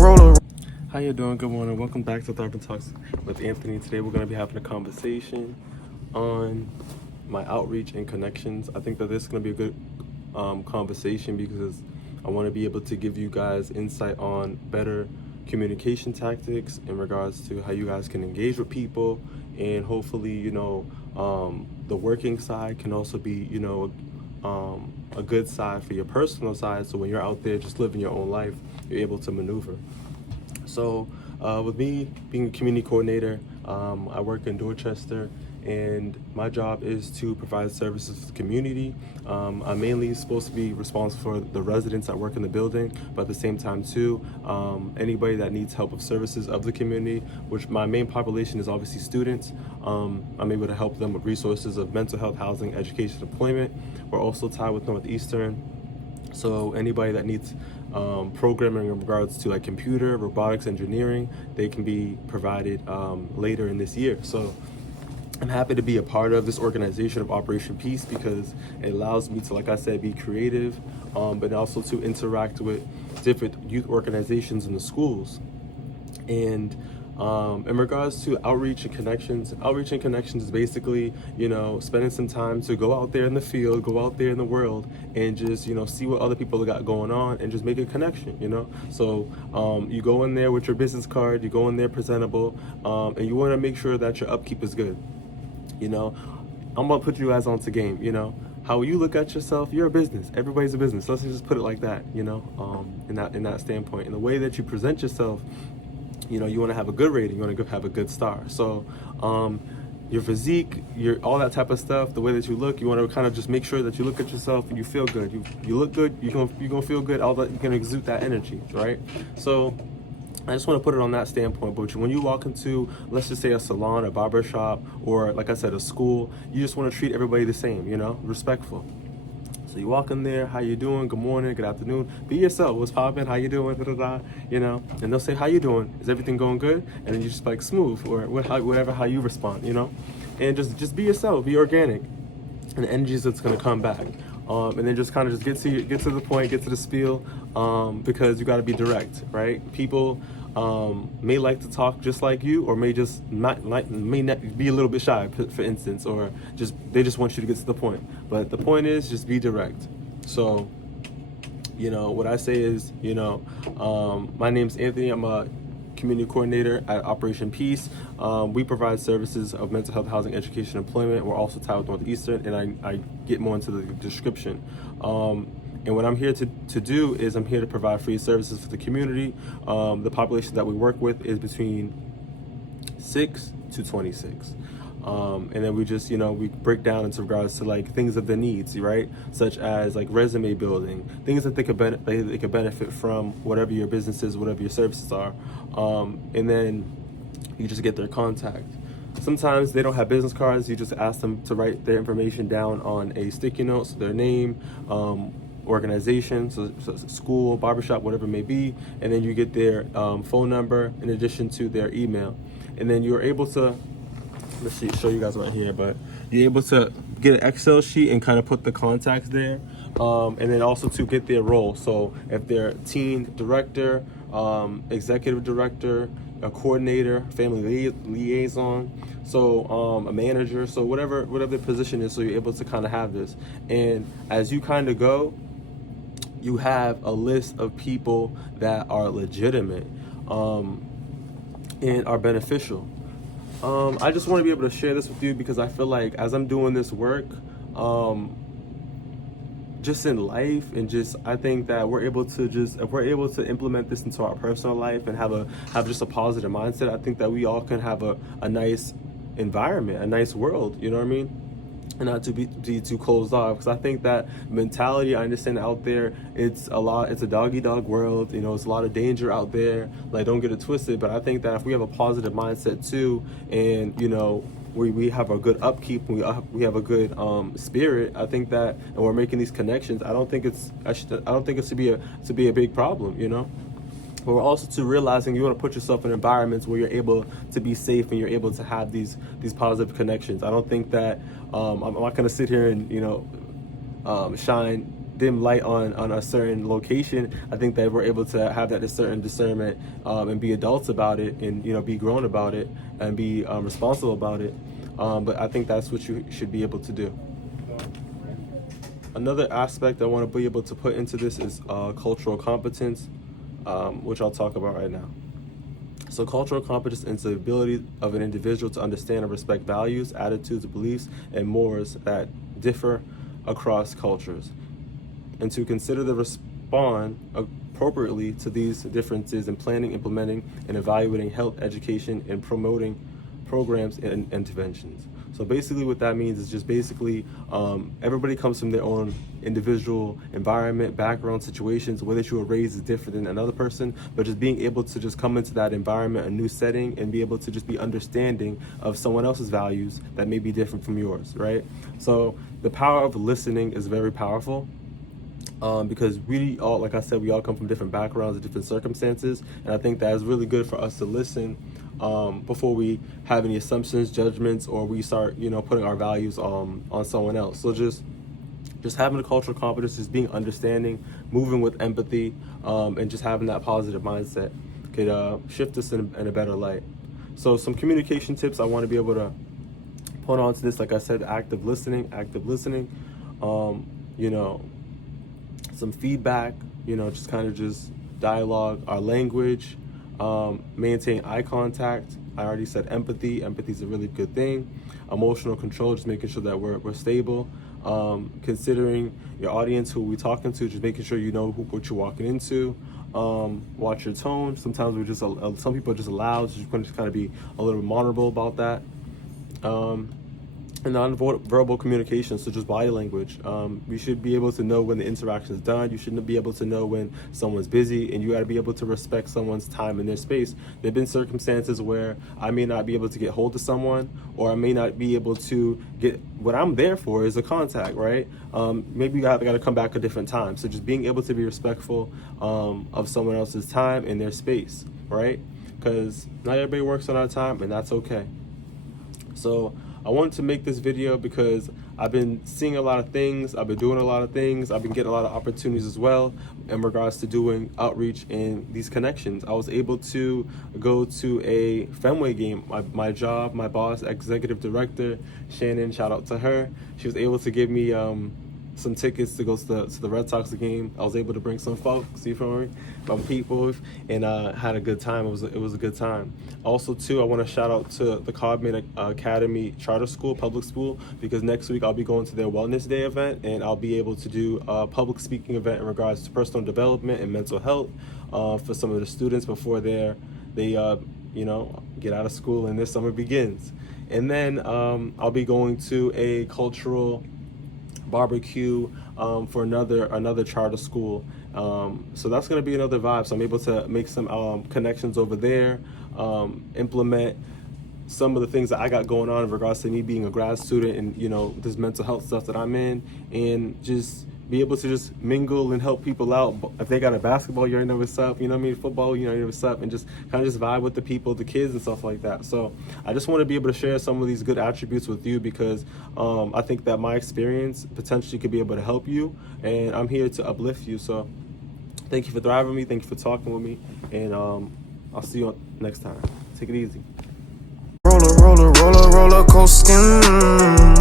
Roller. How you doing? Good morning. Welcome back to Tharp and Talks with Anthony. Today we're going to be having a conversation on my outreach and connections. I think that this is going to be a good conversation because I want to be able to give you guys insight on better communication tactics in regards to how you guys can engage with people, and hopefully, the working side can also be, a good side for your personal side. So when you're out there just living your own life, you're able to maneuver. So with me being a community coordinator, I work in Dorchester, and my job is to provide services to the community. I'm mainly supposed to be responsible for the residents that work in the building, but at the same time too, anybody that needs help with services of the community, which my main population is obviously students. I'm able to help them with resources of mental health, housing, education, employment. We're also tied with Northeastern. So anybody that needs programming in regards to like computer, robotics, engineering, they can be provided later in this year. So I'm happy to be a part of this organization of Operation Peace because it allows me to, like I said, be creative, but also to interact with different youth organizations in the schools. And in regards to outreach and connections is basically, spending some time to go out there in the field, go out there in the world, and just, see what other people got going on and just make a connection, So you go in there with your business card, you go in there presentable, and you want to make sure that your upkeep is good. I'm gonna put you guys onto game. How you look at yourself, you're a business. Everybody's a business. Let's just put it like that. In that standpoint, and the way that you present yourself, you want to have a good rating. You want to have a good star. So your physique, all that type of stuff, the way that you look, you want to kind of just make sure that you look at yourself and you feel good. You look good. You're gonna feel good. All that, you're gonna exude that energy, right? So I just want to put it on that standpoint. But when you walk into, let's just say, a salon, a barber shop, or like I said, a school, you just want to treat everybody the same, respectful. So you walk in there, how you doing? Good morning, good afternoon. Be yourself. What's poppin'? How you doing? And they'll say, how you doing? Is everything going good? And then you just like smooth, or whatever, how you respond, And just be yourself, be organic, and the energy that's gonna come back. And then just kind of get to the point, get to the spiel, because you got to be direct, right? People may like to talk just like you, or may not be a little bit shy, for instance, or they just want you to get to the point. But the point is just be direct. So, what I say is, my name's Anthony. I'm a community coordinator at Operation Peace. We provide services of mental health, housing, education, employment. We're also tied with Northeastern, and I get more into the description. And what I'm here to do is I'm here to provide free services for the community. The population that we work with is between 6 to 26. And then we just, we break down into regards to like things of the needs, right? Such as like resume building, things that they could benefit from, whatever your business is, whatever your services are. And then you just get their contact. Sometimes they don't have business cards. You just ask them to write their information down on a sticky note, so their name, organization, so school, barbershop, whatever it may be, and then you get their phone number in addition to their email. And then you're able to, show you guys right here, but you're able to get an Excel sheet and kind of put the contacts there, and then also to get their role. So if they're teen director, executive director, a coordinator, family liaison, so a manager, so whatever the position is, so you're able to kind of have this. And as you kind of go, you have a list of people that are legitimate and are beneficial. I just want to be able to share this with you because I feel like as I'm doing this work, just in life, and just I think that if we're able to implement this into our personal life and have just a positive mindset, I think that we all can have a nice environment, a nice world, you know what I mean? And not to be too closed off, because I think that mentality, I understand out there, it's a dog-eat-dog world, it's a lot of danger out there, like don't get it twisted, but I think that if we have a positive mindset too, and we have a good upkeep, we have a good spirit, I think that, and we're making these connections, I don't think it's to be a big problem, But we're also to realizing you want to put yourself in environments where you're able to be safe and you're able to have these positive connections. I don't think that I'm not going to sit here and shine dim light on a certain location, I think that we're able to have that certain discernment and be adults about it, and be grown about it, and be responsible about it. But I think that's what you should be able to do. Another aspect I want to be able to put into this is cultural competence, which I'll talk about right now. So cultural competence is the ability of an individual to understand and respect values, attitudes, beliefs, and mores that differ across cultures, and to consider the respond appropriately to these differences in planning, implementing, and evaluating health, education, and promoting programs and interventions. So basically what that means is just basically everybody comes from their own individual environment, background, situations. The way that you were raised is different than another person, but just being able to just come into that environment, a new setting, and be able to just be understanding of someone else's values that may be different from yours, right? So the power of listening is very powerful. Because we all, like I said, we all come from different backgrounds and different circumstances, and I think that is really good for us to listen before we have any assumptions, judgments, or we start, putting our values on someone else. So just having a cultural competence, just being understanding, moving with empathy, and just having that positive mindset could shift us in a better light. So some communication tips I want to be able to put onto this, like I said, active listening, some feedback, just kind of just dialogue, our language, maintain eye contact. I already said empathy. Empathy is a really good thing. Emotional control, just making sure that we're stable. Considering your audience, who we're talking to, just making sure you know what you're walking into. Watch your tone. Sometimes some people are just loud, so you're just kind of be a little vulnerable about that. And non-verbal communication, such as body language. You should be able to know when the interaction is done. You shouldn't be able to know when someone's busy, and you got to be able to respect someone's time and their space. There have been circumstances where I may not be able to get hold of someone, or I may not be able to get what I'm there for is a contact, right? Maybe I got to come back a different time. So just being able to be respectful of someone else's time and their space, right? Because not everybody works on our time, and that's okay. So I wanted to make this video because I've been seeing a lot of things, I've been doing a lot of things, I've been getting a lot of opportunities as well in regards to doing outreach and these connections. I was able to go to a Fenway game. My job, my boss, executive director, Shannon, shout out to her. She was able to give me some tickets to go to the Red Sox game. I was able to bring some folks, you feel me, some people, and had a good time. It was a good time. Also, too, I want to shout out to the Codman Academy Charter School, public school, because next week I'll be going to their Wellness Day event, and I'll be able to do a public speaking event in regards to personal development and mental health for some of the students before they get out of school and their summer begins. And then I'll be going to a cultural barbecue for another charter school, so that's going to be another vibe. So I'm able to make some connections over there, implement some of the things that I got going on in regards to me being a grad student and this mental health stuff that I'm in, and just be able to just mingle and help people out. If they got a basketball, you already know what's up, football, you know what's up, and just kind of just vibe with the people, the kids and stuff like that. So I just want to be able to share some of these good attributes with you, because I think that my experience potentially could be able to help you, and I'm here to uplift you. So thank you for thriving me, thank you for talking with me, and I'll see you next time. Take it easy. Roller coasting.